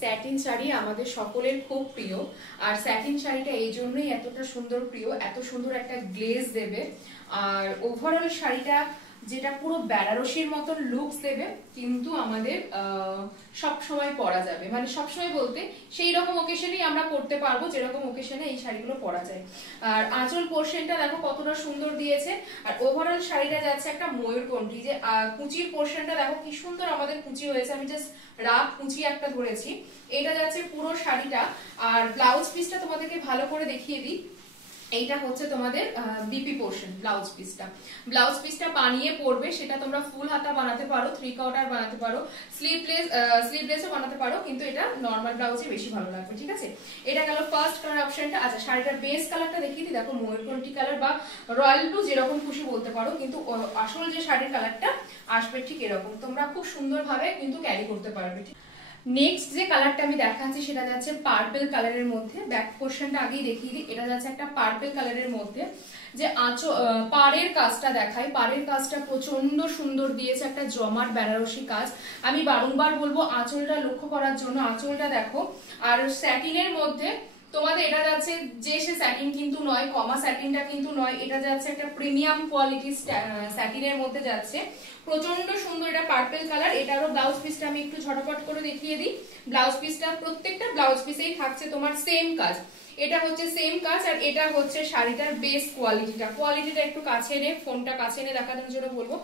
Satin sari আমাদের সকলের খুব প্রিয়, আর স্যাটিন শাড়িটা এই জন্যই এতটা সুন্দর প্রিয়, এত সুন্দর একটা গ্লেজ দেবে, আর ওভারঅল শাড়িটা যেটা পুরো বেনারসির মতন লুকস দেবে, কিন্তু আমাদের সব সময় পরা যাবে, মানে সব সময় বলতে সেই রকম ওকেশনেই আমরা পরতে পারবো যেরকম ওকেশনে এই শাড়িগুলো পরা যায়। আর আঁচল পোর্শনটা দেখো কতটা সুন্দর দিয়েছে, আর ওভারঅল শাড়িটা যাচ্ছে একটা ময়ূরকণ্ঠী, যে কুচির পোর্শনটা দেখো কি সুন্দর আমাদের কুচি হয়েছে, আমি জাস্ট রাফ কুচি একটা ধরেছি, এটা যাচ্ছে পুরো শাড়িটা। আর ব্লাউজ পিসটা তোমাদেরকে ভালো করে দেখিয়ে দিই, এইটা হচ্ছে তোমাদের বিপি পোর্শন ব্লাউজ পিসটা বানিয়ে পরবে, সেটা তোমরা ফুল হাতা বানাতে পারো, 3 কোয়ার্টার বানাতে পারো, স্লিভলেসও বানাতে পারো, কিন্তু এটা নরমাল ব্লাউজে বেশি ভালো লাগবে। ঠিক আছে, এটা গেল ফার্স্ট কালার অপশনটা। আচ্ছা, শাড়িটার বেস কালারটা দেখিয়ে দিই, দেখো ময়ূরকণ্ঠী কালার বা রয়্যাল ব্লু যেরকম খুশি বলতে পারো, কিন্তু আসল যে শাড়ির কালারটা আসবে ঠিক এরকম, তোমরা খুব সুন্দরভাবে কিন্তু ক্যারি করতে পারবে। নেক্সট যে কালারটা আমি দেখাচ্ছি সেটা যাচ্ছে পার্পল কালারের মধ্যে, ব্যাক পোর্শনটা আগেই দেখিয়ে দিই, এটা যাচ্ছে একটা পার্পল কালারের মধ্যে। যে পাড়ের কাজটা দেখাই, পাড়ের কাজটা প্রচন্ড সুন্দর দিয়েছে, একটা জমাট বেনারসি কাজ। আমি বারংবার বলবো আঁচলটা লক্ষ্য করার জন্য, আঁচলটা দেখো। আর স্যাটিনের মধ্যে তোমাদের এটা যাচ্ছে যে সে স্যাটিন কিন্তু নয়, কমা স্যাটিনটা কিন্তু নয়, এটা যাচ্ছে একটা প্রিমিয়াম কোয়ালিটি স্যাটিনের মধ্যে যাচ্ছে, প্রচন্ড সুন্দর। এটা পার্পল কালার, এটারও ব্লাউজ পিসটা আমি একটু ঝটপট করে দেখিয়ে দিই। ব্লাউজ পিসটা প্রত্যেকটা ব্লাউজ পিসেই থাকছে তোমার সেম কাজ, এটা হচ্ছে সেম কাজ, আর এটা হচ্ছে শাড়িটার বেস কোয়ালিটিটা একটু কাছে এনে, ফোনটা কাছে এনে দেখানোর জন্য বলবো,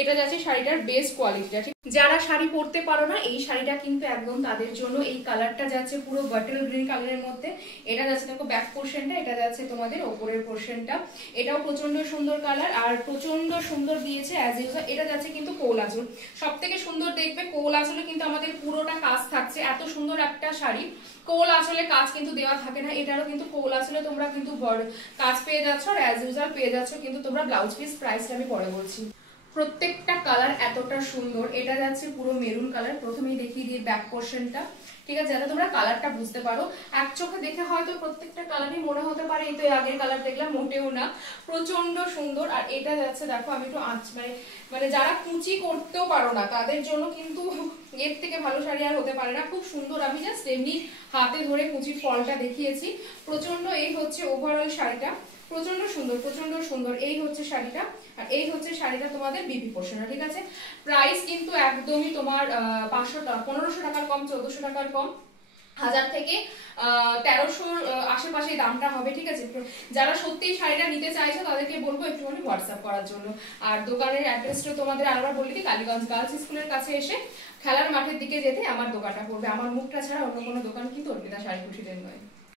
এটা যাচ্ছে শাড়িটার বেস কোয়ালিটিটা। ঠিক, যারা শাড়ি পরতে পারো না এই শাড়িটা কিন্তু একদম তাদের জন্য। এই কালারটা যাচ্ছে পুরো বটল গ্রিন কালারের মধ্যে, এটা যাচ্ছে দেখো ব্যাক পোর্শনটা, এটা যাচ্ছে তোমাদের ওপরের পোর্শনটা, এটাও প্রচন্ড সুন্দর কালার আর প্রচন্ড সুন্দর দিয়েছে অ্যাজ ইউজুয়াল। এটা যাচ্ছে কিন্তু কোল আঁচল, সব থেকে সুন্দর দেখবে কোল আঁচলে কিন্তু আমাদের পুরোটা কাজ থাকছে, এত সুন্দর একটা শাড়ি কোল আঁচলে কাজ কিন্তু দেওয়া থাকে না, এটারও কিন্তু কোল আঁচলে তোমরা কিন্তু কাজ পেয়ে যাচ্ছ, আর অ্যাজ ইউজুয়াল পেয়ে যাচ্ছ কিন্তু তোমরা ব্লাউজ পিস। প্রাইসটা আমি পরে বলছি। প্রত্যেকটা কালার এতটা সুন্দর, এটা যাচ্ছে পুরো মেরুন কালার, প্রথমেই দেখিয়ে দিয়ে ব্যাক পোর্শনটা, ঠিক আছে, যাতে তোমরা কালারটা বুঝতে পারো। এক চোখে দেখে হয়তো প্রত্যেকটা কালারই মনে হতে পারে এই তো আগের কালার দেখলাম, মোটেও না, প্রচন্ড সুন্দর। আর এটা যাচ্ছে দেখো, আমি একটু মানে যারা কুচি করতেও পারো না তাদের জন্য কিন্তু এর থেকে ভালো শাড়ি আর হতে পারে না, খুব সুন্দর। আমি জাস্ট এমনি হাতে ধরে কুচির ফলটা দেখিয়েছি, প্রচন্ড। এই হচ্ছে ওভারঅল শাড়িটা, প্রচন্ড সুন্দর। এই হচ্ছে শাড়িটা, আর এই হচ্ছে শাড়িটা তোমাদের বিপি পোর্শন। ঠিক আছে, প্রাইস কিন্তু একদমই তোমার 1500 টাকার কম, 1400 টাকার কম, 1000 থেকে 1300 আশেপাশে দামটা হবে। ঠিক আছে, যারা সত্যি শাড়িটা নিতে চাইছো তাদেরকে বলবো একটুখানি হোয়াটসঅ্যাপ করার জন্য। আর দোকানের অ্যাড্রেসটা তোমাদের আরেকবার বলে দিই, কালীগঞ্জ গার্লস স্কুলের কাছে এসে খেলার মাঠের দিকে যেতে আমার দোকানটা পড়বে, আমার মুখটা ছাড়া অন্য কোনো দোকান কিন্তু অর্পিতা শাড়ি কুঠিরের নয়।